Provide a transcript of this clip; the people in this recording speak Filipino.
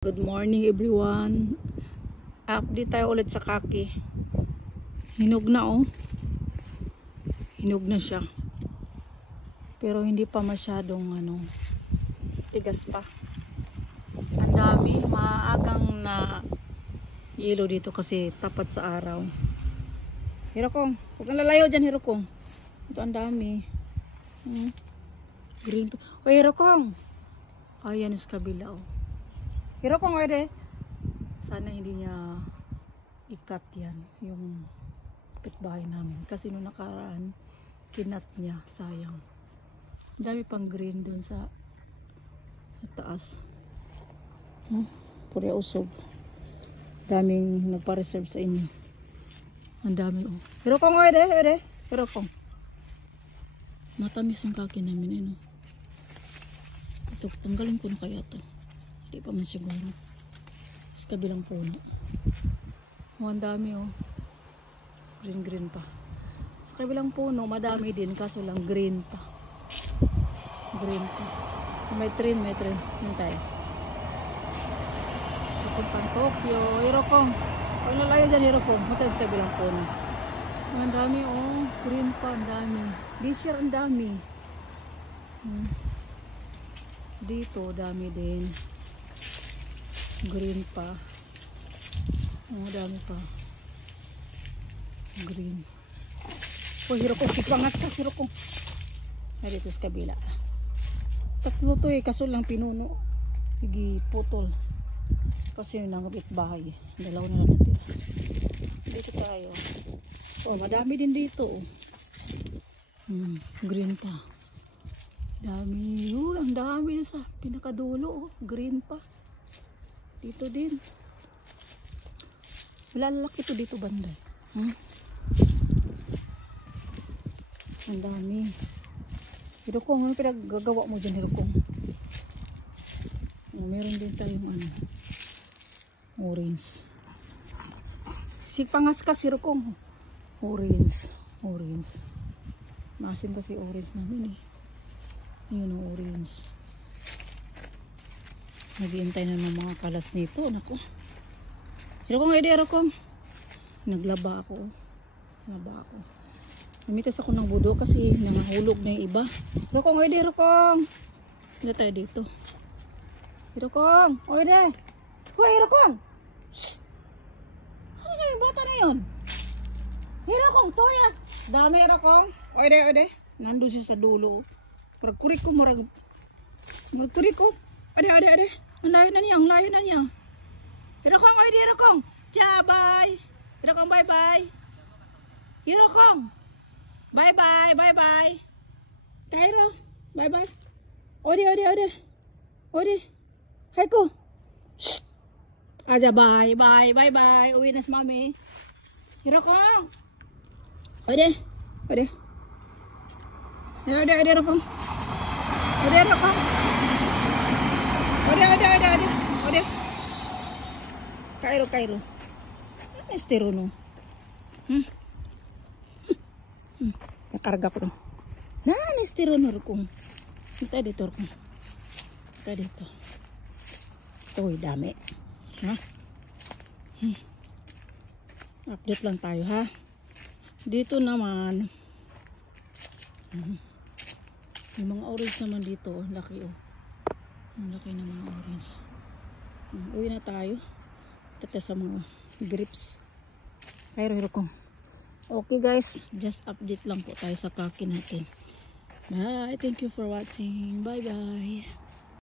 Good morning everyone. Update tayo ulit sa kaki. Hinog na oh. Hinog na siya. Pero hindi pa masyadong tigas pa. Ang dami, maagang na yelo dito kasi tapat sa araw. Hirokong, huwag kang lalayo dyan Hirokong. Ito ang dami. Green pa. O Hirokong. Ayan sa kabila oh. Hirokong pwede. Sana hindi niya ikat yan yung kapitbahay namin. Kasi nung nakaraan, kinat niya. Sayang. Ang dami pang green dun sa taas. Pura usog. Daming nagpa-reserve sa inyo. Ang dami oh. Hirokong pwede. Hirokong. Matamis yung kaki namin. Ito, tanggalin ko na kaya ito. Hindi pa man siguro. Sa kabilang puno. Ang dami oh. Green pa. Sa kabilang puno, madami din. Kaso lang green pa. May train. Yan tayo. Ito pang Tokyo. Hirokong. Pag nalayo dyan Hirokong. Mata sa kabilang puno. Ang dami oh. Green pa. Ang dami. This year ang dami. Dito dami din. Green pa. Dami pa. Green. Hirokong. Sipangas ka Hirokong. Dito sa kabila. Tatlo to kaso lang pinuno. Higi putol. Kasi nangabit bahay. Dalawa na lang natin. Dito tayo. Madami din dito. Green pa. Dami. Ang dami sa pinakadulo. Green pa. Dito din. Malalaki to dito banda. Ang dami. Hirokong, ano pinaggagawa mo dyan Hirokong? Meron din tayong orange. Sipangas ka Hirokong. Orange. Masim kasi orange namin Yun ang orange. Naghihintay na ng mga kalas nito. Nako. Hirokong, Hirokong. Naglaba ako. Namitas ako ng budo kasi nangahulog na yung iba. Hirokong, Hirokong. Hindi tayo dito. Hirokong, oide. Hoy, Hirokong. Shhh. Ano na yung bata na yun? Hirokong, toya. Dami Hirokong. Oide. Nandun siya sa dulo. Maragkurik ko. Ade. Ang layo na niya. Hirokong, oide Hirokong. Bye. Hirokong, bye. Hirokong. Bye. Kairo, bye. Ode. Hai ko. Shh. Aja bye. Uwi na si mami. Hirokong. Ode. Hirokong. Hirokong. Ode. Kairo. Estero no. Nakarga ko no. Estero no Hirokong. Kita dito Hirokong. Ito dami. Update lang tayo ha. Dito naman. Yung mga orange naman dito. Laki oh. Ang laki ng mga orange. Uwi na tayo. Tata sa mga grips. Hirokong. Okay guys. Just update lang po tayo sa kaki natin. Bye. Thank you for watching. Bye.